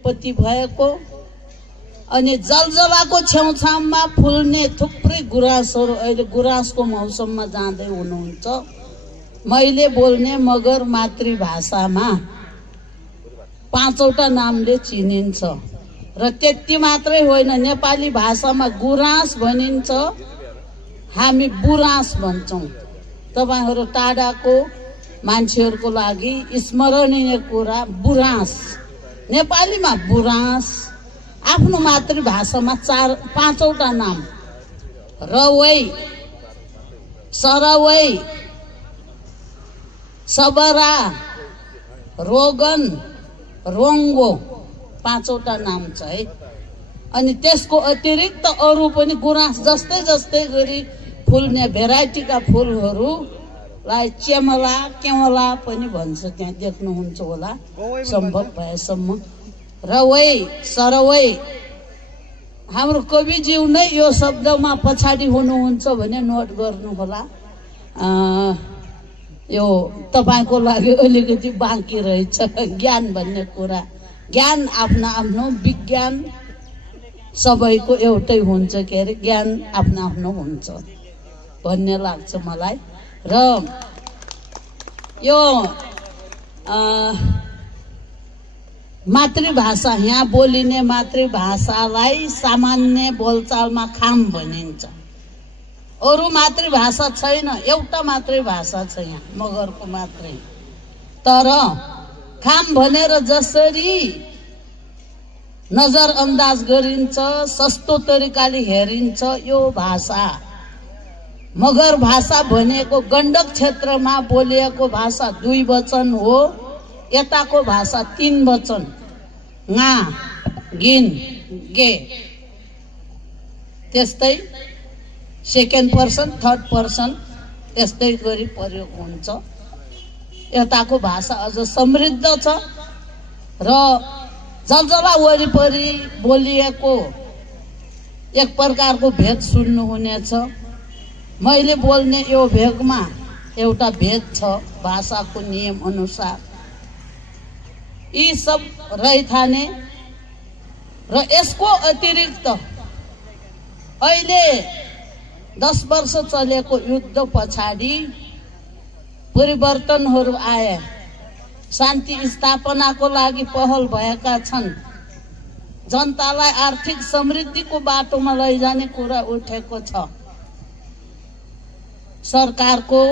उत्पत्ति भएको अनि जलजलाको छेउछाउमा फुल्ने थुप्रै गुराँसहरू अहिले गुराँसको मौसममा जाँदै हुनुहुन्छ। मैले बोल्ने मगर मातृभाषामा 5वटा नामले चिनिन्छ र त्यति मात्रै होइन, नेपाली भाषामा गुराँस भनिन्छ, हामी बुराँस भन्छौँ। तपाईहरु टाढाको मान्छेहरुको लागि स्मरणीय कुरा बुराँस, नेपालीमा बुराँस, आफ्नो मातृभाषामा 5वटा नाम रवै, सरवै, सबरा, रोगन, रोङ्गो 5वटा नाम छ है। अनि त्यसको अतिरिक्त अरु पनि गुराँस जस्तै जस्तै गरी फुल्ने भेराइटीका फुलहरूलाई चेमला केवला पनि भन्छ। त्यहाँ देख्नुहुन्छ होला सम्भव भएसम्म। रवै, सरवै, हाम्रो कविज्यू नै यो शब्दमा पछाडि हुनुहुन्छ भने नोट गर्नु होला। यो तपाईको लागि अलिकति बाँकी रहेछ। ज्ञान भन्ने कुरा, ज्ञान आफ्नो आफ्नो, विज्ञान सबैको एउटै हुन्छ, के अरे ज्ञान आफ्नो आफ्नो हुन्छ भन्ने लाग्छ मलाई। र यो मातृभाषा, यहाँ बोलिने मातृभाषालाई सामान्य बोलचालमा खाम भनिन्छ। अरु मातृभाषा छैन, एउटा मात्रै भाषा छ यहाँ, मगरको मात्रै। तर खाम भनेर जसरी नजर अन्दाज गरिन्छ, सस्तो तरिकाले हेरिन्छ, यो भाषा मगर भाषा भनेको गण्डक क्षेत्रमा बोलिएको भाषा 2 वचन हो। यताको भाषा 3 वचन, गा, गिन, गे, त्यस्तै सेकेन्ड पर्सन, थर्ड पर्सन त्यस्तै गरी प्रयोग हुन्छ। यताको भाषा अझ समृद्ध छ र जलजला वरिपरि बोलिएको एक प्रकारको भेद सुन्नुहुनेछ। मैले बोल्ने यो भेगमा एउटा भेद छ भाषाको नियम अनुसार। यी सब रहिथाने र यसको अतिरिक्त अहिले 10 वर्ष चलेको युद्ध पछाडि परिवर्तनहरू आए, शान्ति स्थापनाको लागि पहल भएका छन्, जनतालाई आर्थिक समृद्धिको बाटोमा लैजाने कुरा उठेको छ। सरकारको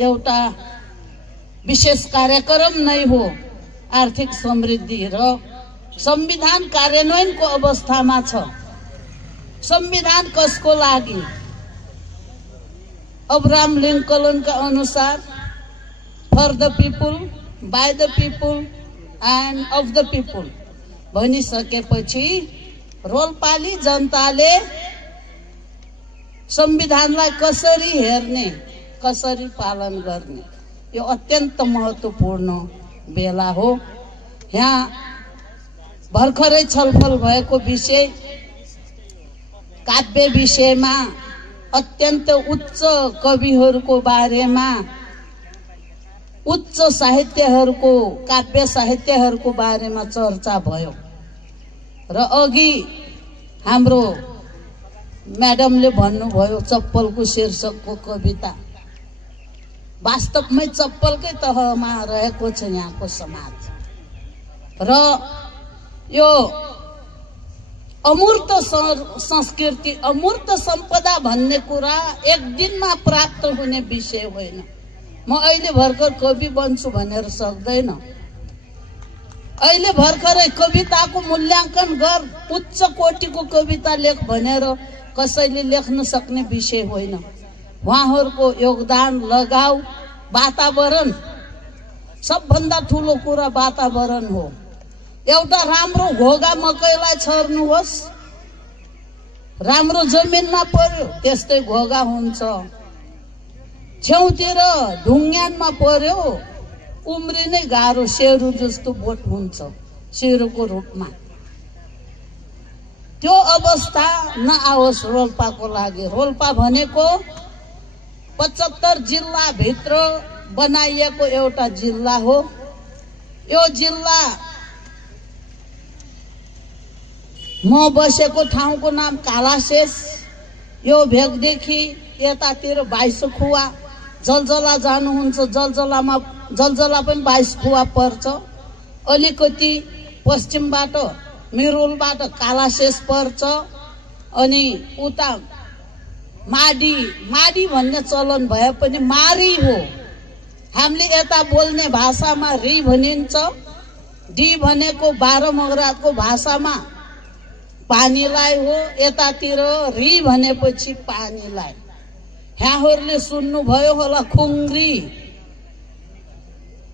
एउटा विशेष कार्यक्रम नै हो आर्थिक समृद्धि र संविधान कार्यान्वयनको अवस्थामा छ। संविधान कसको लागि? अब्राहम लिंकनका अनुसार for the people, by the people and of the people भनिसकेपछि रोल्पाली जनताले संविधानलाई कसरी हेर्ने, कसरी पालन गर्ने, यो अत्यन्त महत्त्वपूर्ण बेला हो। यहाँ भर्खरै छलफल भएको विषय काव्य विषयमा अत्यन्त उच्च कविहरूको बारेमा, उच्च साहित्यहरूको, काव्य साहित्यहरूको बारेमा चर्चा भयो र अघि हाम्रो म्याडमले भन्नुभयो चप्पलको शीर्षकको कविता। वास्तवमै चप्पलकै तहमा रहेको छ यहाँको समाज र यो अमूर्त संस्कृति, अमूर्त सम्पदा भन्ने कुरा एक दिनमा प्राप्त हुने विषय होइन। म अहिले भर्खर कवि बन्छु भनेर सक्दैन। अहिले भर्खरै कविताको मूल्याङ्कन गर, उच्च कोटिको कविता लेख भनेर कसैले लेख्न सक्ने विषय होइन। उहाँहरूको योगदान, लगाउ, वातावरण, सबभन्दा ठुलो कुरा वातावरण हो। एउटा राम्रो घोगा मकैलाई छर्नुहोस्, राम्रो जमिनमा पर्यो त्यस्तै घोगा हुन्छ। छेउतिर ढुङ्ग्यानमा पर्यो उम्रिनै गाह्रो, सेरु जस्तो बोट हुन्छ सेरुको रूपमा। त्यो अवस्था नआओस् रोल्पाको लागि। रोल्पा भनेको 75 जिल्ला भित्र बनाइएको एउटा जिल्ला हो। यो जिल्ला म बसेको ठाउँको नाम कालाशेष। यो भेगदेखि यतातिर 22 खुवा। जलजला जानुहुन्छ, जलजला पनि 22 खुवा पर्छ। अलिकति पश्चिमबाट मिरुलबाट कालाशेष पर्छ। अनि उता माडी भन्ने चलन भए पनि मारी हो। हामीले यता बोल्ने भाषामा री भनिन्छ। डी भनेको 12 मगराको भाषामा पानीलाई हो। यतातिर री भनेपछि पानीलाई। यहाँहरूले सुन्नुभयो होला खुङ्ग्री।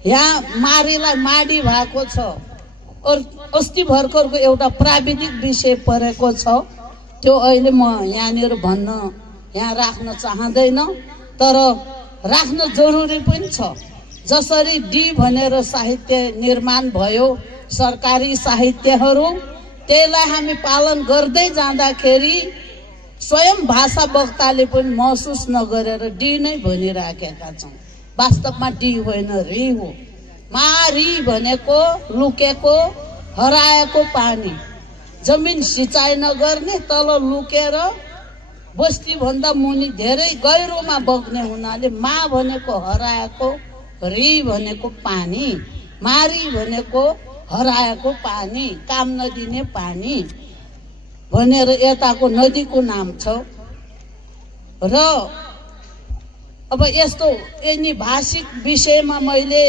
यहाँ मारीलाई माडी भएको छ। अस्ति भर्खरको एउटा प्राविधिक विषय परेको छ, त्यो अहिले म यहाँनिर भन्न यहाँ राख्न चाहँदैन, तर राख्न जरुरी पनि छ। जसरी डी भनेर साहित्य निर्माण भयो, सरकारी साहित्यहरू, त्यसलाई हामी पालन गर्दै जाँदाखेरि स्वयं भाषा वक्ताले पनि महसुस नगरेर डी नै भनिराखेका छौँ। वास्तवमा डी होइन, री हो। मारी भनेको लुकेको, हराएको पानी। जमिन सिँचाइ नगर्ने, तल लुकेर बस्ती भन्दा मुनि धेरै गहिरोमा बग्ने हुनाले मा भनेको हराएको, री भनेको पानी, मारी भनेको हराएको पानी, काम नदिने पानी भनेर यताको नदीको नाम छ। र अब यस्तो यिनी भाषिक विषयमा मैले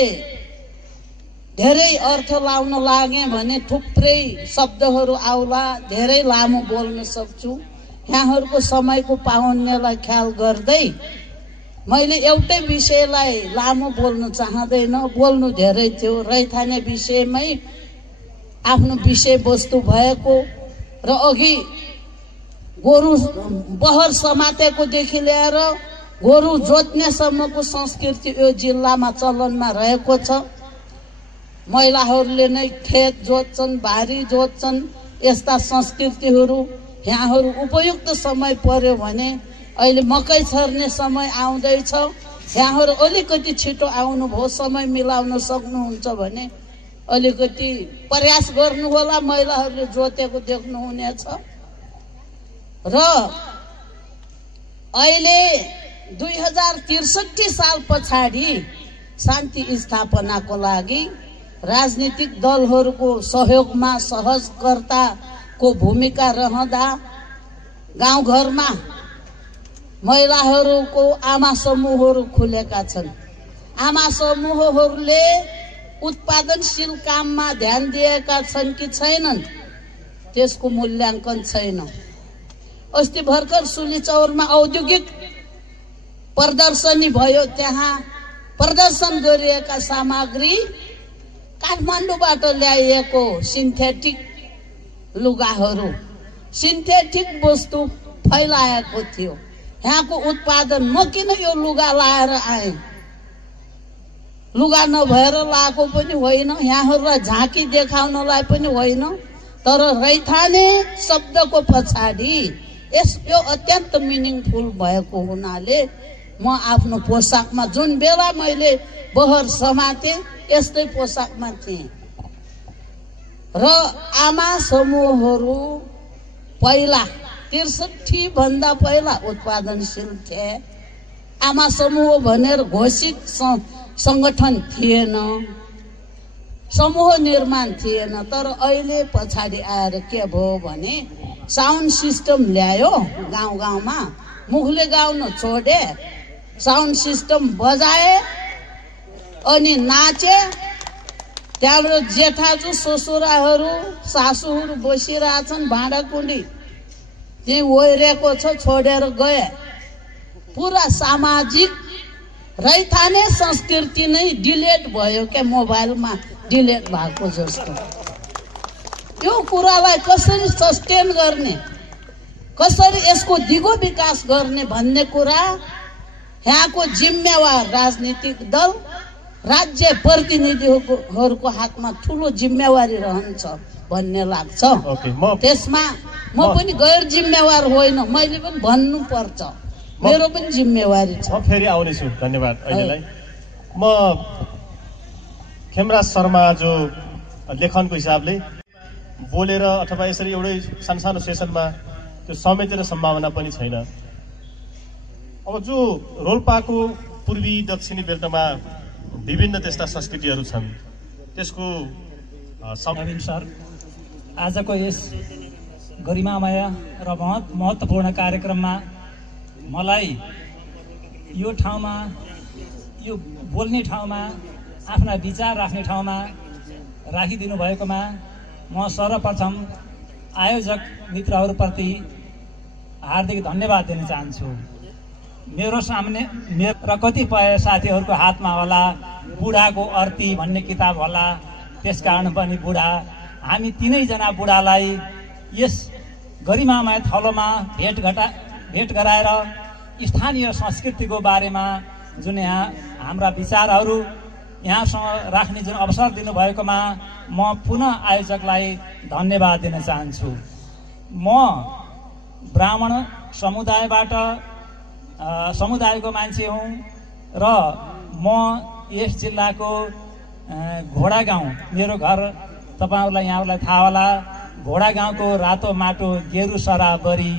धेरै अर्थ लाउन लागे भने थुप्रै शब्दहरू आउला, धेरै लामो बोल्न सक्छु। यहाँहरूको समयको पाहुन्यलाई ख्याल गर्दै मैले एउटै विषयलाई लामो बोल्न चाहँदैन। बोल्नु धेरै थियो, रैथाने विषयमै आफ्नो विषयवस्तु भएको र अघि गोरु बहर समातेकोदेखि लिएर गोरु जोत्नेसम्मको संस्कृति यो जिल्लामा चलनमा रहेको छ। महिलाहरूले नै खेत जोत्छन्, बारी जोत्छन्। यस्ता संस्कृतिहरू यहाँहरू उपयुक्त समय पर्यो भने, अहिले मकै छर्ने समय आउँदैछ, यहाँहरू अलिकति छिटो आउनुभयो, समय मिलाउन सक्नुहुन्छ भने अलिकति प्रयास गर्नु होला। महिलाहरूले जोतेको देख्नुहुनेछ। र अहिले 2063 साल पछाडि शान्ति स्थापनाको लागि राजनीतिक दलहरूको सहयोगमा सहजकर्ताको भूमिका रहँदा गाउँघरमा महिलाहरूको आमा समूहहरू खुलेका छन्। आमा समूहहरूले उत्पादनशील काममा ध्यान दिएका छन् कि छैनन्, त्यसको मूल्याङ्कन छैन। अस्ति भर्खर सुलीचौरमा औद्योगिक प्रदर्शनी भयो। त्यहाँ प्रदर्शन गरिएका सामग्री काठमाडौँबाट ल्याइएको सिन्थेटिक लुगाहरू, सिन्थेटिक वस्तु फैलाएको थियो। यहाँको उत्पादन, म किन यो लुगा लाएर आएँ, लुगा नभएर लाएको पनि होइन, यहाँहरूलाई झाँकी देखाउनलाई पनि होइन, तर रैथाने शब्दको पछाडि यो अत्यन्त मिनिङफुल भएको हुनाले म आफ्नो पोसाकमा, जुन बेला मैले बहर समाते यस्तै पोसाकमा थिएँ। र आमा समूहहरू पहिला 63 भन्दा पहिला उत्पादनशील थिए। आमा समूह भनेर घोषित संगठन थिएन, समूह निर्माण थिएन। तर अहिले पछाडि आएर के भयो भने साउन्ड सिस्टम ल्यायो गाउँ गाउँमा, मुखले गाउन छोडे, साउन्ड सिस्टम बजाए अनि नाचे। त्यहाँबाट जेठाजु ससुराहरू सासूहरू बसिरहेछन्, भाँडाकुँडी त्यही ओइरेको छ, छोडेर गए। पुरा सामाजिक रैथाने संस्कृति नै डिलेट भयो क्या, मोबाइलमा डिलेट भएको जस्तो। यो कुरालाई कसरी सस्टेन गर्ने, कसरी यसको दिगो विकास गर्ने भन्ने कुरा यहाँको जिम्मेवार राजनीतिक दल, राज्य प्रतिनिधिहरूको हातमा ठुलो जिम्मेवारी रहन्छ भन्ने लाग्छ। त्यसमा म पनि गैर जिम्मेवार होइन, मैले पनि भन्नु पर्छ, मेरो पनि जिम्मेवारी छ। म फेरि आउनेछु, धन्यवाद। अहिलेलाई म खेमराज शर्मा जो लेखनको हिसाबले बोलेर अथवा यसरी एउटै सानो सेसनमा त्यो समेटेर सम्भावना पनि छैन। अब जो रोल्पाको पूर्वी दक्षिणी बेल्टमा विभिन्न त्यस्ता संस्कृतिहरू छन् त्यसको नवीन सर, आजको यस गरिमामय र महत्त्वपूर्ण कार्यक्रममा मलाई यो ठाउँमा, यो बोल्ने ठाउँमा, आफ्ना विचार राख्ने ठाउँमा राखिदिनु भएकोमा म सर्वप्रथम आयोजक मित्रहरूप्रति हार्दिक धन्यवाद दिन चाहन्छु। मेरो सामने र कतिपय साथीहरूको हातमा होला बुढाको अर्ती भन्ने किताब होला, त्यसकारण पनि बुढा, हामी तीनैजना बुढालाई यस गरिमामय थलोमा भेट गराएर स्थानीय संस्कृतिको बारेमा जुन यहाँ हाम्रा विचारहरू यहाँसँग राख्ने जुन अवसर दिनुभएकोमा म पुनः आयोजकलाई धन्यवाद दिन चाहन्छु। म ब्राह्मण समुदायको मान्छे हुँ र म यस जिल्लाको घोडा गाउँ, मेरो घर तपाईँहरूलाई यहाँहरूलाई थाहा होला, घोडा गाउँको रातो माटो गेरु सराबरी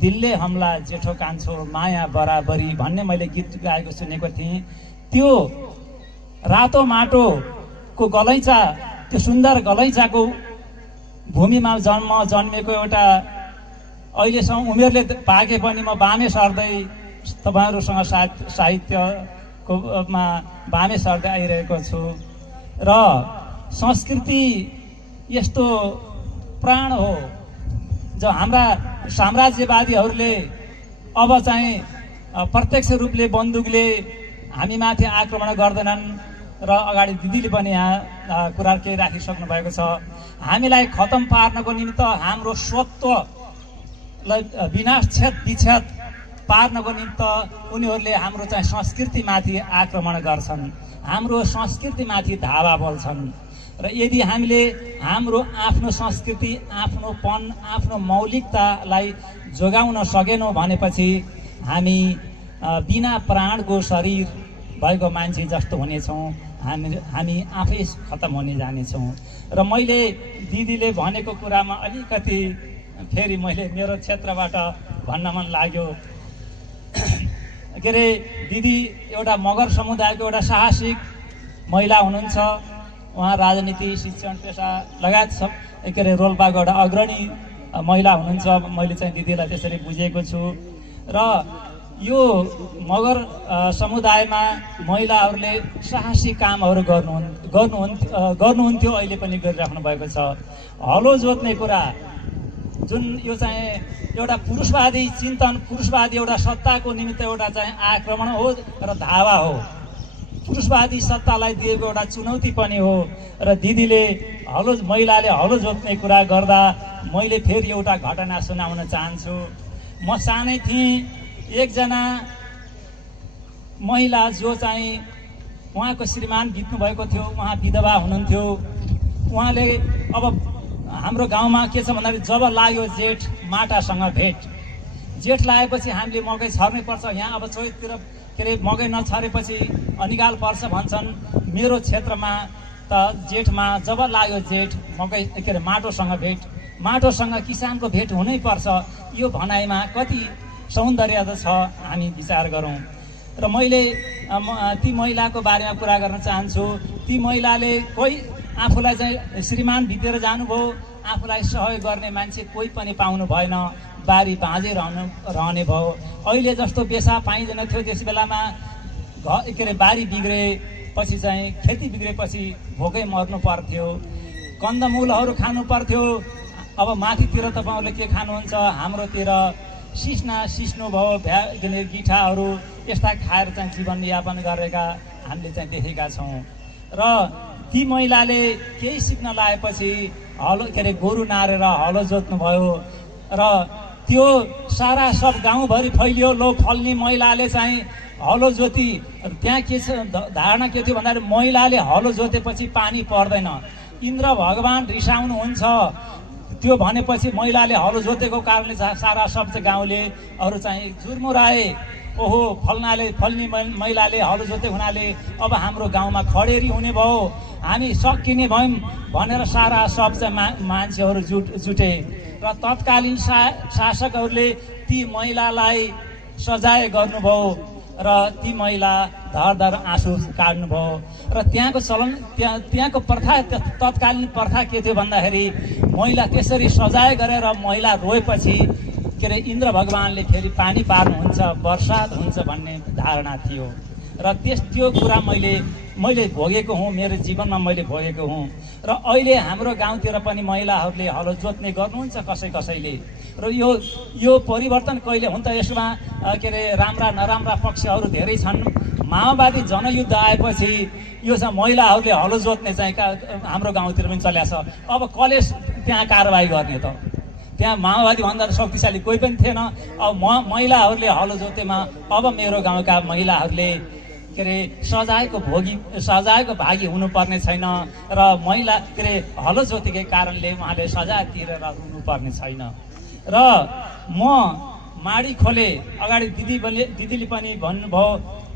दिलले हमला जेठो कान्छो माया बराबरी भन्ने मैले गीत गाएको सुनेको थिएँ। त्यो रातो माटोको गलैँचा, त्यो सुन्दर गलैँचाको भूमिमा जन्मेको एउटा अहिलेसम्म उमेरले पाके पनि म बामे सर्दै तपाईँहरूसँग साहित्यकोमा बामे सर्दै आइरहेको छु। र संस्कृति यस्तो प्राण हो जो हाम्रा साम्राज्यवादीहरूले अब चाहिँ प्रत्यक्ष रूपले बन्दुकले हामीमाथि आक्रमण गर्दैनन् र अगाडि दिदीले पनि यहाँ कुरा केही राखिसक्नु भएको छ। हामीलाई खतम पार्नको निमित्त हाम्रो स्वत्वलाई विच्छेद पार्नको निमित्त उनीहरूले हाम्रो चाहिँ संस्कृतिमाथि आक्रमण गर्छन्, हाम्रो संस्कृतिमाथि धावा बोल्छन्। र यदि हामीले हाम्रो आफ्नो संस्कृति, आफ्नोपन, आफ्नो मौलिकतालाई जोगाउन सकेनौँ भनेपछि हामी बिना प्राणको शरीर भएको मान्छे जस्तो हुनेछौँ, हामी आफै खतम हुने जानेछौँ। र मैले दिदीले भनेको कुरामा अलिकति फेरि मैले मेरो क्षेत्रबाट भन्न मन लाग्यो। के अरे, दिदी एउटा मगर समुदायको एउटा साहसिक महिला हुनुहुन्छ। उहाँ राजनीति, शिक्षण, पेसा लगायत सब के अरे रोल्पाको एउटा अग्रणी महिला हुनुहुन्छ। मैले चाहिँ दिदीलाई त्यसरी बुझेको छु। र यो मगर समुदायमा महिलाहरूले साहसी कामहरू गर्नुहुन्थ्यो, अहिले पनि गरिराख्नु भएको छ। हलो जोत्ने कुरा जुन यो चाहिँ एउटा पुरुषवादी चिन्तन, पुरुषवादी एउटा सत्ताको निमित्त एउटा चाहिँ आक्रमण हो र धावा हो, पुरुषवादी सत्तालाई दिएको एउटा चुनौती पनि हो। र दिदीले महिलाले हलो जोत्ने कुरा गर्दा मैले फेरि एउटा घटना सुनाउन चाहन्छु। म सानै थिएँ, एकजना महिला जो चाहिँ उहाँको श्रीमान बित्नु भएको थियो, उहाँ विधवा हुनुहुन्थ्यो। उहाँले अब हाम्रो गाउँमा के छ भन्दाखेरि जब लाग्यो जेठ माटासँग भेट, जेठ लागेपछि हामीले मकै छर्नै पर्छ। यहाँ अब चैततिर के अरे मकै नछरेपछि अनिगाल पर्छ भन्छन्। मेरो क्षेत्रमा त जेठमा जब लाग्यो जेठ मकै के अरे माटोसँग भेट, माटोसँग किसानको भेट हुनै पर्छ। यो भनाइमा कति सौन्दर्य छ, हामी विचार गरौँ। र मैले ती महिलाको बारेमा कुरा गर्न चाहन्छु। ती महिलाले कोही आफूलाई चाहिँ श्रीमान भित्र जानुभयो, आफूलाई सहयोग गर्ने मान्छे कोही पनि पाउनु भएन, बारी बाँझै रहने भयो। अहिले जस्तो बेसा पाइँदैन थियो त्यस बेलामा। के अरे बारी बिग्रेपछि चाहिँ खेती बिग्रेपछि भोकै मर्नु पर्थ्यो, कन्दमूलहरू खानु पर्थ्यो। अब माथितिर तपाईँहरूले के खानुहुन्छ, हाम्रोतिर सिस्नो भयो, गिठाहरू यस्ता खाएर चाहिँ जीवनयापन गरेका हामीले चाहिँ देखेका छौँ। र ती महिलाले केही सिक्न लागेपछि हलो के अरे गोरु नारेर हलो जोत्नुभयो र त्यो सारा सब गाउँभरि फैलियो। लो फल्ने महिलाले चाहिँ हलो जोती। त्यहाँ के छ धारणा के थियो भन्दाखेरि महिलाले हलो जोतेपछि पानी पर्दैन, इन्द्र भगवान रिसाउनुहुन्छ। त्यो भनेपछि महिलाले हलो जोतेको कारणले सारा सब चाहिँ गाउँले अरू चाहिँ जुर्मुराए। ओहो फल्ने महिलाले हलो जोते हुनाले अब हाम्रो गाउँमा खडेरी हुने भयो, हामी सकिने भयौँ भनेर सारा सब चाहिँ मान्छेहरू जुटे र तत्कालीन शासकहरूले ती महिलालाई सजाय गर्नुभयो र ती महिला धर आँसु काट्नुभयो र त्यहाँको चलन त्यहाँको प्रथा तत्कालीन प्रथा के थियो भन्दाखेरि महिला त्यसरी सजाय गरेर महिला रोएपछि के अरे इन्द्र भगवानले फेरि पानी पार्नुहुन्छ, वर्षात हुन्छ भन्ने धारणा थियो र त्यो कुरा मैले भोगेको हुँ, मेरो जीवनमा मैले भोगेको हुँ। र अहिले हाम्रो गाउँतिर पनि महिलाहरूले हलो जोत्ने गर्नुहुन्छ कसैले र यो परिवर्तन कहिले हुन्छ। यसमा के अरे राम्रा नराम्रा पक्षहरू धेरै छन्। माओवादी जनयुद्ध आएपछि यो चाहिँ महिलाहरूले हलो जोत्ने चाहिँ हाम्रो गाउँतिर पनि चलेको छ। अब कसले त्यहाँ कारबाही गर्ने त? त्यहाँ माओवादी भन्दा शक्तिशाली कोही पनि थिएन। अब महिलाहरूले हलो जोतेमा अब मेरो गाउँका महिलाहरूले के अरे सजायको भागी हुनुपर्ने छैन र महिला के अरे हलो जोतेकै कारणले उहाँले सजाय तिरेर रुनुपर्ने छैन। र म माडी खोले अगाडि दिदीले पनि भन्नुभयो,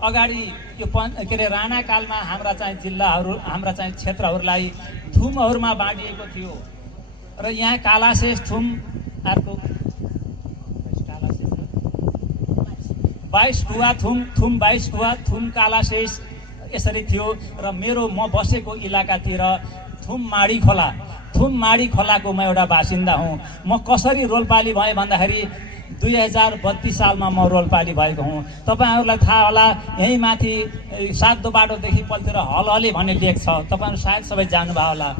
अगाडि यो के अरे राणाकालमा हाम्रा चाहिँ जिल्लाहरू हाम्रा चाहिँ क्षेत्रहरूलाई थुमहरूमा बाँडिएको थियो र यहाँ कालाशेष थुम अर्को 22 टुवा थुम 22 टुवा थुम कालाशेष यसरी थियो र म बसेको इलाकातिर थुम माडी खोलाको म एउटा बासिन्दा हुँ। म कसरी रोल्पाली भएँ भन्दाखेरि 2032 सालमा म रोल्पाली भएको हुँ। तपाईँहरूलाई थाहा होला, यहीँ माथि 7 बाटोदेखि पल्टेर हलहले भन्ने लेख छ, तपाईँहरू सायद सबै जानुभयो होला।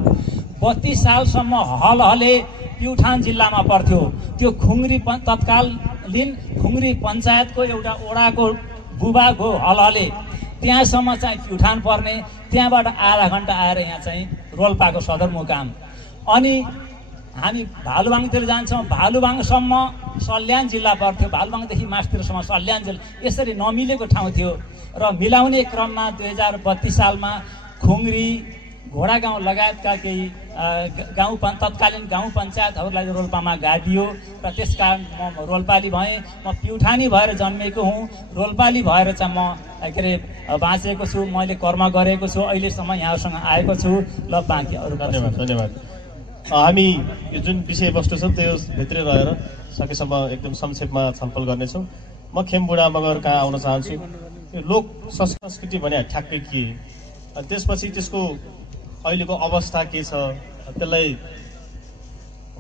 32 सालसम्म हलहले प्युठान जिल्लामा पर्थ्यो। त्यो तत्कालीन खुङ्री पञ्चायतको एउटा ओडाको भूभाग हो हलहले। त्यहाँसम्म चाहिँ प्युठान पर्ने, त्यहाँबाट आधा घन्टा आएर यहाँ चाहिँ रोल्पाको सदरमुकाम। अनि हामी भालुवाङतिर जान्छौँ, भालुवाङसम्म सल्यान जिल्ला पर्थ्यो, भालुवाङदेखि मास्तिरसम्म सल्यान जिल्ला। यसरी नमिलेको ठाउँ थियो र मिलाउने क्रममा 2032 सालमा खुङ्री घोडागाउँ लगायतका केही तत्कालीन गाउँ पञ्चायतहरूलाई रोल्पामा गाडियो र त्यसकारण म रोल्पाली भएँ। म प्युठानी भएर जन्मेको हुँ, रोल्पाली भएर चाहिँ म के अरे बाँचेको छु, मैले कर्म गरेको छु, अहिलेसम्म यहाँसँग आएको छु। ल बाँकी अरू धन्यवाद। हामी यो जुन विषयवस्तु छ त्यो भित्रै रहेर सकेसम्म एकदम संक्षेपमा छलफल गर्नेछौँ। म खेमबुढा मगर कहाँ आउन चाहन्छु। यो लोक संस्कृति भने ठ्याक्कै के, अनि त्यसपछि त्यसको अहिलेको अवस्था के छ, त्यसलाई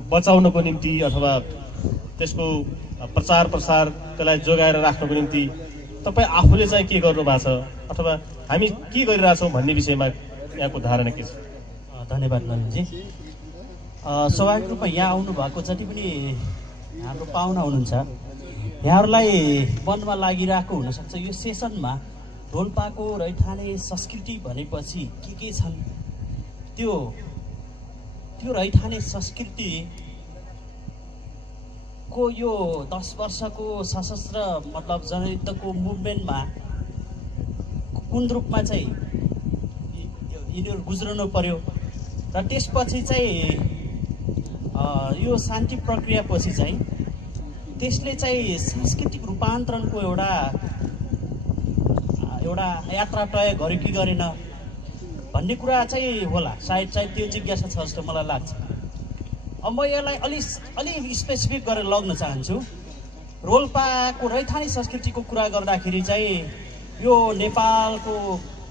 बचाउनको निम्ति अथवा त्यसको प्रचार प्रसार त्यसलाई जोगाएर राख्नको निम्ति तपाईँ आफूले चाहिँ के गर्नु भएको छ अथवा हामी के गरिरहेछौँ भन्ने विषयमा यहाँको धारणा के छ? धन्यवाद नलिनजी। स्वाभाविक रूपमा यहाँ आउनु भएको जति पनि हाम्रो पाहुना हुनुहुन्छ, यहाँहरूलाई मनमा लागिरहेको हुनसक्छ यो सेसनमा रोल्पाको रैथाने संस्कृति भनेपछि के छन्, त्यो रैथाने संस्कृतिको यो 10 वर्षको सशस्त्र मतलब जनयुद्धको मुभमेन्टमा कुन रूपमा चाहिँ यिनीहरू गुज्रनु पर्यो र त्यसपछि चाहिँ यो शान्ति प्रक्रियापछि चाहिँ त्यसले चाहिँ सांस्कृतिक रूपान्तरणको एउटा यात्रा तय गर्यो कि गरेन भन्ने कुरा चाहिँ होला। सायद त्यो जिज्ञासा छ जस्तो मलाई लाग्छ। अब म यसलाई अलि स्पेसिफिक गरेर लग्न चाहन्छु। रोल्पाको रैथाने संस्कृतिको कुरा गर्दाखेरि चाहिँ यो नेपालको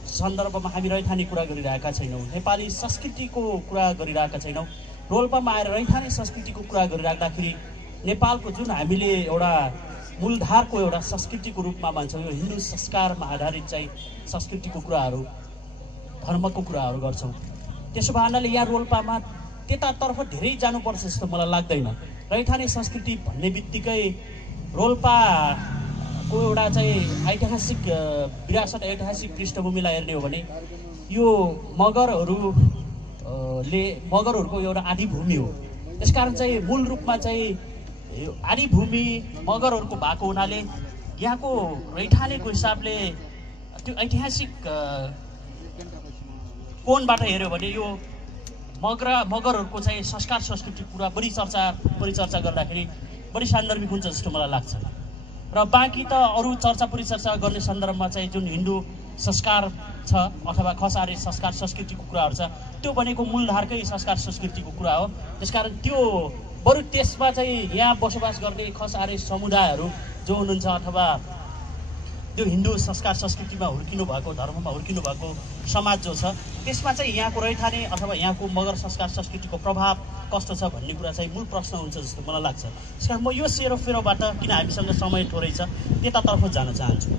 सन्दर्भमा हामी रैथाने कुरा गरिरहेका छैनौँ, नेपाली संस्कृतिको कुरा गरिरहेका छैनौँ। रोल्पामा आएर रैथाने संस्कृतिको कुरा गरिराख्दाखेरि नेपालको जुन हामीले एउटा मूलधारको एउटा संस्कृतिको रूपमा मान्छौँ, यो हिन्दू संस्कारमा आधारित चाहिँ संस्कृतिको कुराहरू, धर्मको कुराहरू गर्छौँ। त्यसो भएनाले यहाँ रोल्पामा त्यतातर्फ धेरै जानुपर्छ जस्तो मलाई लाग्दैन। रैथाने संस्कृति भन्ने बित्तिकै रोल्पाको एउटा चाहिँ ऐतिहासिक विरासत, ऐतिहासिक पृष्ठभूमिलाई हेर्ने हो भने यो मगरहरूको एउटा आदिभूमि हो। त्यसकारण चाहिँ मूल रूपमा चाहिँ यो आदिभूमि मगरहरूको भएको हुनाले यहाँको रैथानेको हिसाबले त्यो ऐतिहासिक कोणबाट हेऱ्यो भने यो मगरहरूको चाहिँ संस्कार संस्कृतिको कुरा बढी चर्चा गर्दाखेरि बढी सान्दर्भिक हुन्छ जस्तो मलाई लाग्छ। र बाँकी त अरू चर्चा परिचर्चा गर्ने सन्दर्भमा चाहिँ जुन हिन्दू संस्कार छ अथवा खस आर्य संस्कार संस्कृतिको कुराहरू छ त्यो भनेको मूलधारकै संस्कार संस्कृतिको कुरा हो। त्यसकारण त्यो बरु त्यसमा चाहिँ यहाँ बसोबास गर्ने खस आर्य समुदायहरू जो हुनुहुन्छ अथवा त्यो हिन्दू संस्कार संस्कृतिमा हुर्किनु भएको धर्ममा हुर्किनु भएको समाज जो छ त्यसमा चाहिँ यहाँको रैथाने अथवा यहाँको मगर संस्कार संस्कृतिको प्रभाव कस्तो छ भन्ने कुरा चाहिँ मूल प्रश्न हुन्छ जस्तो मलाई लाग्छ। त्यसकारण म यो सेरोफेरोबाट किन हामीसँग समय थोरै छ त्यतातर्फ जान चाहन्छु।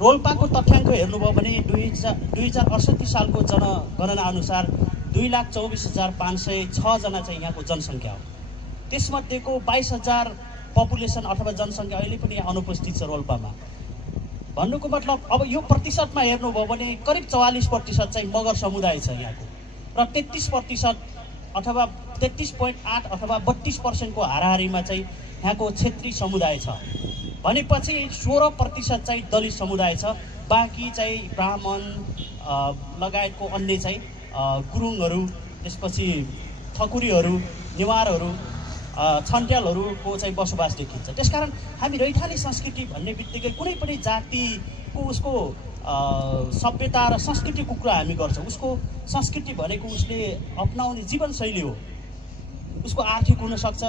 रोल्पाको तथ्याङ्क हेर्नुभयो भने 2068 सालको जनगणना अनुसार 2,24,506 जना चाहिँ यहाँको जनसङ्ख्या हो। त्यसमध्येको 22,000 पपुलेसन अथवा जनसङ्ख्या अहिले पनि अनुपस्थित छ रोल्पामा। भन्नुको मतलब अब यो प्रतिशतमा हेर्नुभयो भने करिब 44% चाहिँ मगर समुदाय छ यहाँको र 33% अथवा 33.8 अथवा 32% को हाराहारीमा चाहिँ यहाँको क्षेत्री समुदाय छ। भनेपछि 16% चाहिँ दलित समुदाय छ। बाँकी चाहिँ ब्राह्मण लगायतको अन्य चाहिँ गुरुङहरू, त्यसपछि ठकुरीहरू, नेवारहरू, छन्ट्यालहरूको चाहिँ बसोबास देखिन्छ। त्यसकारण हामी रैथाने संस्कृति भन्ने बित्तिकै कुनै पनि जातिको उसको सभ्यता र संस्कृतिको कुरा हामी गर्छौँ। उसको संस्कृति भनेको उसले अपनाउने जीवनशैली हो। उसको आर्थिक हुनसक्छ,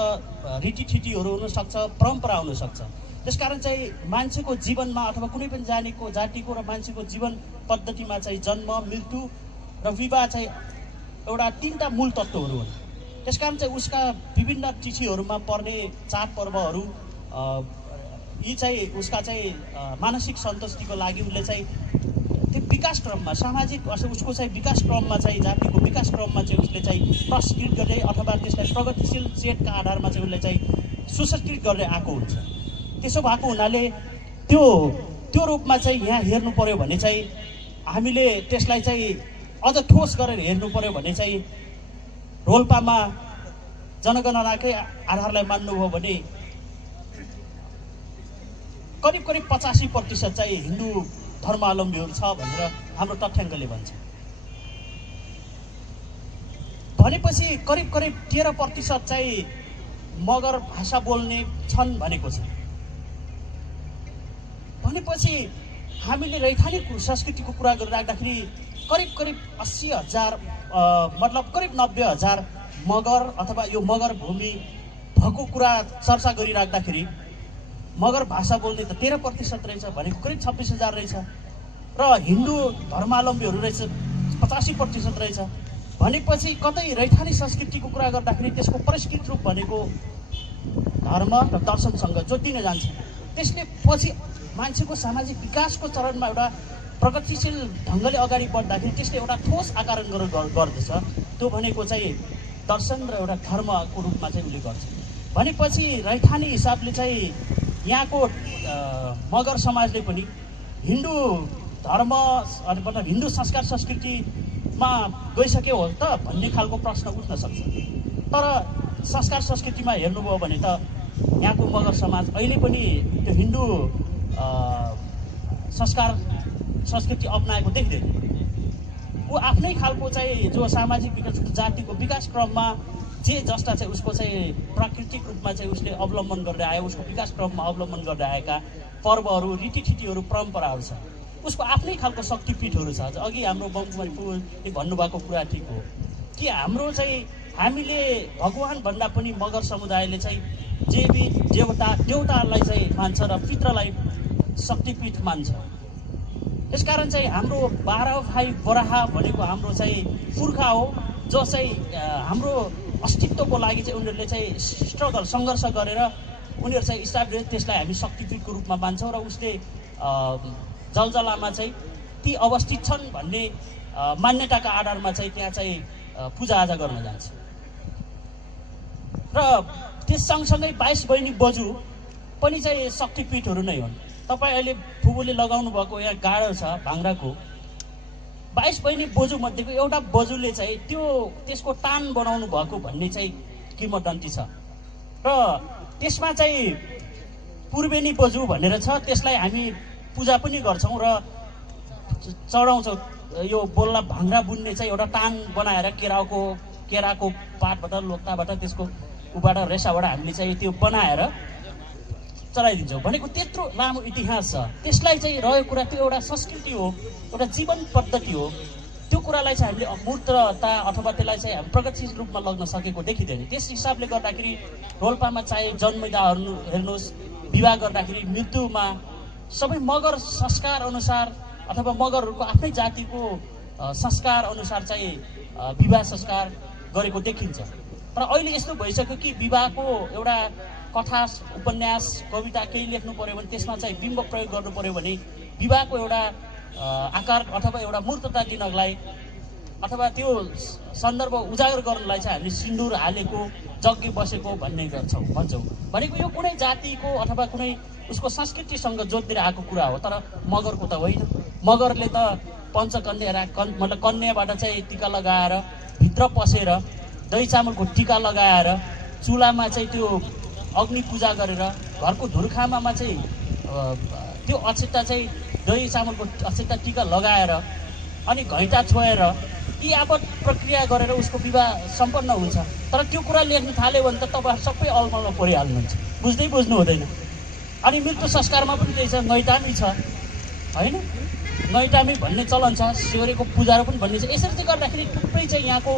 रीतिथितिहरू हुनसक्छ, परम्परा हुनसक्छ। त्यसकारण चाहिँ मान्छेको जीवनमा अथवा कुनै पनि जातिको र मान्छेको जीवन पद्धतिमा चाहिँ जन्म, मृत्यु र विवाह चाहिँ एउटा 3टा मूल तत्त्वहरू हुन्। त्यसकारण चाहिँ उसका विभिन्न तिथिहरूमा पर्ने चाडपर्वहरू यी चाहिँ उसका चाहिँ मानसिक सन्तुष्टिको लागि उसले चाहिँ त्यो विकास क्रममा सामाजिक उसको चाहिँ विकास क्रममा चाहिँ जातिको विकास क्रममा चाहिँ उसले चाहिँ प्रस्कृत गर्दै अथवा त्यसलाई प्रगतिशील सेटका आधारमा चाहिँ उसले चाहिँ सुसंस्कृत गर्दै आएको हुन्छ। त्यसो भएको हुनाले त्यो रूपमा चाहिँ यहाँ हेर्नु पर्यो भने चाहिँ हामीले त्यसलाई चाहिँ अझ ठोस गरेर हेर्नु पर्यो भने चाहिँ रोल्पामा जनगणनाकै आधारलाई मान्नुभयो भने करिब 85% चाहिँ हिन्दू धर्मावलम्बीहरू छ भनेर हाम्रो तथ्याङ्कले भन्छ। भनेपछि करिब 13% चाहिँ मगर भाषा बोल्ने छन् भनेको छ। भनेपछि हामीले रैथाने संस्कृतिको कुरा गरिराख्दाखेरि करिब 80,000 मतलब करिब 90,000 मगर अथवा यो मगर भूमि भएको कुरा चर्चा गरिराख्दाखेरि मगर भाषा बोल्ने त 13% रहेछ भनेको करिब 26,000 रहेछ र हिन्दू धर्मावलम्बीहरू रहेछ 85% रहेछ। भनेपछि कतै रैथाने संस्कृतिको कुरा गर्दाखेरि त्यसको परिष्कृत रूप भनेको धर्म र दर्शनसँग जोडिन जान्छ। त्यसले पछि मान्छेको सामाजिक विकासको चरणमा एउटा प्रगतिशील ढङ्गले अगाडि बढ्दाखेरि त्यसले एउटा ठोस आकार गर्दछ। त्यो भनेको चाहिँ दर्शन र एउटा धर्मको रूपमा चाहिँ उसले गर्छ। भनेपछि रैथाने हिसाबले चाहिँ यहाँको मगर समाजले पनि हिन्दू धर्म मतलब हिन्दू संस्कार संस्कृतिमा गइसक्यो हो त भन्ने खालको प्रश्न उठ्न सक्छ। तर संस्कार संस्कृतिमा हेर्नुभयो भने त यहाँको मगर समाज अहिले पनि त्यो हिन्दू संस्कार संस्कृति अपनाएको देख्दैन। ऊ आफ्नै खालको चाहिँ जो सामाजिक विकास जातिको विकास क्रममा जे जस्ता चाहिँ उसको चाहिँ प्राकृतिक रूपमा चाहिँ उसले अवलम्बन गर्दै आयो, उसको विकास क्रममा अवलम्बन गर्दै आएका पर्वहरू, रीतिथितिहरू, परम्पराहरू छ। उसको आफ्नै खालको शक्तिपीठहरू छ। अघि हाम्रो बङ्कुमले भन्नुभएको कुरा ठिक हो कि हाम्रो चाहिँ हामीले भगवान भन्दा पनि मगर समुदायले चाहिँ देवतालाई चाहिँ मान्छ र पितृलाई शक्तिपीठ मान्छ। त्यसकारण चाहिँ हाम्रो 12 भाइ बराहा भनेको हाम्रो चाहिँ पुर्खा हो, जो चाहिँ हाम्रो अस्तित्वको लागि चाहिँ उनीहरूले चाहिँ स्ट्रगल सङ्घर्ष गरेर उनीहरू चाहिँ इस्टाब्लिस त्यसलाई हामी शक्तिपीठको रूपमा मान्छौँ र उसले जलजलामा चाहिँ ती अवस्थित छन् भन्ने मान्यताका आधारमा चाहिँ त्यहाँ चाहिँ पूजाआजा गर्न जान्छ। र त्यस सँगसँगै 22 बहिनी बजु पनि चाहिँ शक्तिपीठहरू नै हुन्। तपाईँ अहिले फुपूले लगाउनु भएको यहाँ गाडो छ भाङ्राको 22 बहिनी बोजू मध्येको एउटा बोजूले चाहिँ त्यसको टान बनाउनु भएको भन्ने चाहिँ किंवदन्ती छ। र त्यसमा चाहिँ पूर्वेनी बोजू भनेर छ, त्यसलाई हामी पूजा पनि गर्छौँ र चढाउँछौँ। यो बोल्ला भाङ्रा बुन्ने चाहिँ एउटा टान बनाएर केराको पातबाट लोक्ताबाट त्यसको उबाट रेसाबाट हामीले चाहिँ त्यो बनाएर चलाइदिन्छौँ भनेको त्यत्रो लामो इतिहास छ। त्यसलाई चाहिँ रहेको कुरा त्यो एउटा संस्कृति हो, एउटा जीवन पद्धति हो। त्यो कुरालाई चाहिँ हामीले अमूर्तता अथवा त्यसलाई चाहिँ हामी प्रगतिशील रूपमा लग्न सकेको देखिँदैन। त्यस हिसाबले गर्दाखेरि रोल्पामा चाहे जन्मिँदा हेर्नुहोस्, विवाह गर्दाखेरि मृत्युमा सबै मगर संस्कार अनुसार अथवा मगरहरूको आफ्नै जातिको संस्कार अनुसार चाहिँ विवाह संस्कार गरेको देखिन्छ। तर अहिले यस्तो भइसक्यो कि विवाहको एउटा कथा उपन्यास कविता केही लेख्नु पर्यो भने त्यसमा चाहिँ बिम्ब प्रयोग गर्नु पर्यो भने विवाहको एउटा आकार अथवा एउटा मूर्तता दिनलाई अथवा त्यो सन्दर्भ उजागर गर्नलाई चाहिँ हामीले सिन्दुर हालेको जग्गी बसेको भन्छौँ। भनेको यो कुनै जातिको अथवा कुनै उसको संस्कृतिसँग जोडिएर आएको कुरा हो। तर मगरको त होइन। मगरले त पञ्चकन्या मतलब कन्याबाट चाहिँ टिका लगाएर भित्र पसेर दही चामलको टिका लगाएर चुलामा चाहिँ त्यो अग्नि पूजा गरेर घरको धुर्खामामा चाहिँ त्यो अक्षता चाहिँ दही चामलको अक्षता टिका लगाएर अनि घैँटा छोएर यी यावत प्रक्रिया गरेर उसको विवाह सम्पन्न हुन्छ। तर त्यो कुरा लेख्न थाल्यो भने त तपाईँहरू सबै अलमलमा परिहाल्नुहुन्छ, बुझ्नु हुँदैन। अनि मृत्यु संस्कारमा पनि त्यही छ, ngैटामी छ होइन, ngैटामी भन्ने चलन छ, सेउरेको पूजाहरू पनि भन्ने छ। यसरी चाहिँ गर्दाखेरि थुप्रै चाहिँ यहाँको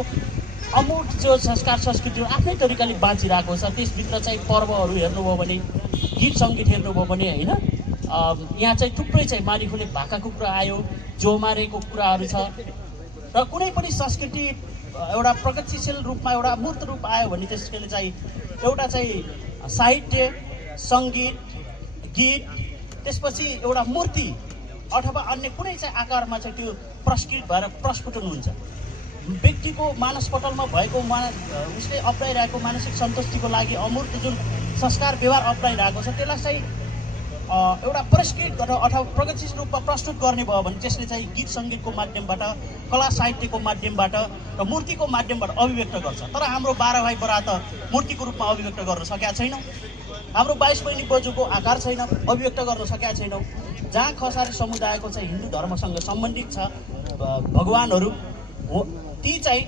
अमूर्त जो संस्कार संस्कृतिहरू आफ्नै तरिकाले बाँचिरहेको छ। त्यसभित्र चाहिँ पर्वहरू हेर्नुभयो भने, गीत सङ्गीत हेर्नुभयो भने होइन, यहाँ चाहिँ थुप्रै चाहिँ मालिखोले भाकाको कुरा आयो, जोमारेको कुराहरू छ। र कुनै पनि संस्कृति एउटा प्रगतिशील रूपमा एउटा मूर्त रूप आयो भने त्यसले चाहिँ एउटा चाहिँ साहित्य, सङ्गीत, गीत, त्यसपछि एउटा मूर्ति अथवा अन्य कुनै चाहिँ आकारमा चाहिँ त्यो प्रस्फुटित भएर प्रस्फुटन हुन्छ। व्यक्तिको मानसपटलमा भएको उसले अप्नाइरहेको मानसिक सन्तुष्टिको लागि अमूर्त जुन संस्कार व्यवहार अप्नाइरहेको छ त्यसलाई चाहिँ एउटा परिष्कृत गरेर अथवा प्रगतिशील रूपमा प्रस्तुत गर्ने भयो भने त्यसले चाहिँ गीत सङ्गीतको माध्यमबाट, कला साहित्यको माध्यमबाट र मूर्तिको माध्यमबाट अभिव्यक्त गर्छ। तर हाम्रो 12 भाइ बरात मूर्तिको रूपमा अभिव्यक्त गर्न सकेका छैनौँ। हाम्रो 22 बहिनी बोजूको आकार छैन, अभिव्यक्त गर्न सकेका छैनौँ। जहाँ खसारी समुदायको चाहिँ हिन्दू धर्मसँग सम्बन्धित छ भगवानहरू हो, ती चाहिँ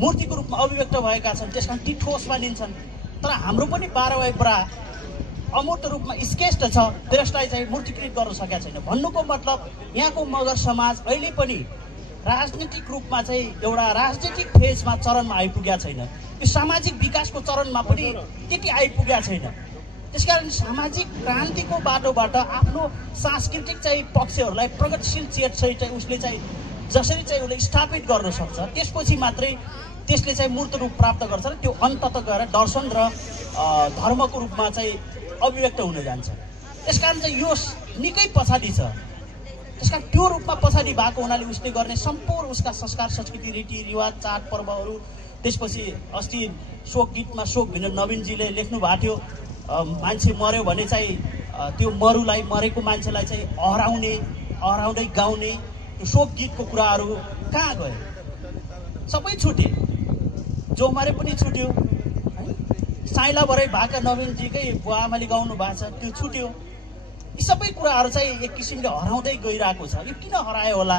मूर्तिको रूपमा अभिव्यक्त भएका छन्, त्यस कारण ती ठोस मानिन्छन्। तर हाम्रो पनि 12 भाइ बरात अमूर्त रूपमा स्केस्ट छ, त्यसलाई चाहिँ मूर्तिकृत गर्न सकेका छैन। भन्नुको मतलब यहाँको मगर समाज अहिले पनि राजनीतिक रूपमा चाहिँ एउटा राजनीतिक फेजमा चरणमा आइपुगेका छैन। यो सामाजिक विकासको चरणमा पनि त्यति आइपुगेका छैन। त्यसकारण सामाजिक क्रान्तिको बाटोबाट आफ्नो सांस्कृतिक चाहिँ पक्षहरूलाई प्रगतिशील चेतसहित चाहिँ उसले चाहिँ जसरी चाहिँ उसले स्थापित गर्न सक्छ त्यसपछि मात्रै त्यसले चाहिँ मूर्त रूप प्राप्त गर्छ र त्यो अन्ततः गएर दर्शन र धर्मको रूपमा चाहिँ अभिव्यक्त हुन जान्छ। त्यसकारण चाहिँ यो निकै पछाडि छ। त्यसकारण त्यो रूपमा पछाडि भएको हुनाले उसले गर्ने सम्पूर्ण उसका संस्कार संस्कृति रीतिरिवाज चाड पर्वहरू, त्यसपछि अस्ति शोक गीतमा शोक भिन्न नवीनजीले लेख्नु भएको थियो, मान्छे मर्यो भने चाहिँ त्यो मरुलाई मरेको मान्छेलाई चाहिँ हराउँदै गाउने त्यो शोक गीतको कुराहरू कहाँ गयो? सबै छुटे, जो मरे पनि छुट्यो, साइला भरै भाका नवीनजीकै बुवा आमाले गाउनु भएको छ त्यो छुट्यो। यी सबै कुराहरू चाहिँ एक किसिमले हराउँदै गइरहेको छ। यो किन हरायो होला,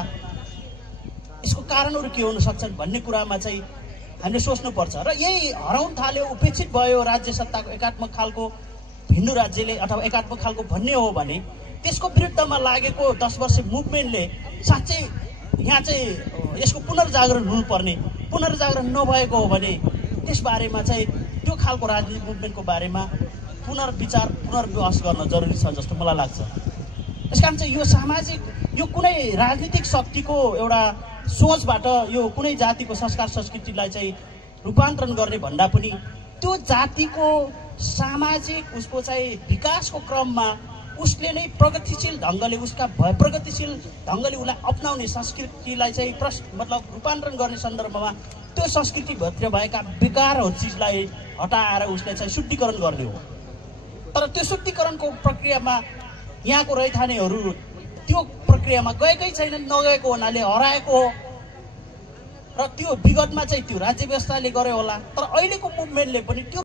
यसको कारणहरू के हुन सक्छन् भन्ने कुरामा चाहिँ हामीले सोच्नुपर्छ। र यही हराउन थाल्यो, उपेक्षित भयो राज्य सत्ताको एकात्मक खालको हिन्दू राज्यले अथवा एकात्मक खालको भन्ने हो भने त्यसको विरुद्धमा लागेको 10 वर्षे मुभमेन्टले साँच्चै यहाँ चाहिँ यसको पुनर्जागरण हुनुपर्ने, पुनर्जागरण नभएको हो भने त्यसबारेमा चाहिँ त्यो खालको राजनीतिक मुभमेन्टको बारेमा पुनर्विचार पुनर्विवास गर्न जरुरी छ जस्तो मलाई लाग्छ। त्यसकारण चाहिँ यो सामाजिक यो कुनै राजनीतिक शक्तिको एउटा सोचबाट यो कुनै जातिको संस्कार संस्कृतिलाई चाहिँ रूपान्तरण गर्ने भन्दा पनि त्यो जातिको सामाजिक उसको चाहिँ विकासको क्रममा उसले नै प्रगतिशील ढङ्गले प्रगतिशील ढङ्गले उसलाई अपनाउने संस्कृतिलाई चाहिँ मतलब रूपान्तरण गर्ने सन्दर्भमा त्यो संस्कृतिभित्र भएका बेकारहरू चिजलाई हटाएर उसले चाहिँ शुद्धिकरण गर्ने हो। तर त्यो शुद्धिकरणको प्रक्रियामा यहाँको रैथानेहरू त्यो प्रक्रियामा गएकै छैनन्, नगएको हुनाले हराएको हो। र त्यो विगतमा चाहिँ त्यो राज्य व्यवस्थाले गर्यो होला, तर अहिलेको मुभमेन्टले पनि त्यो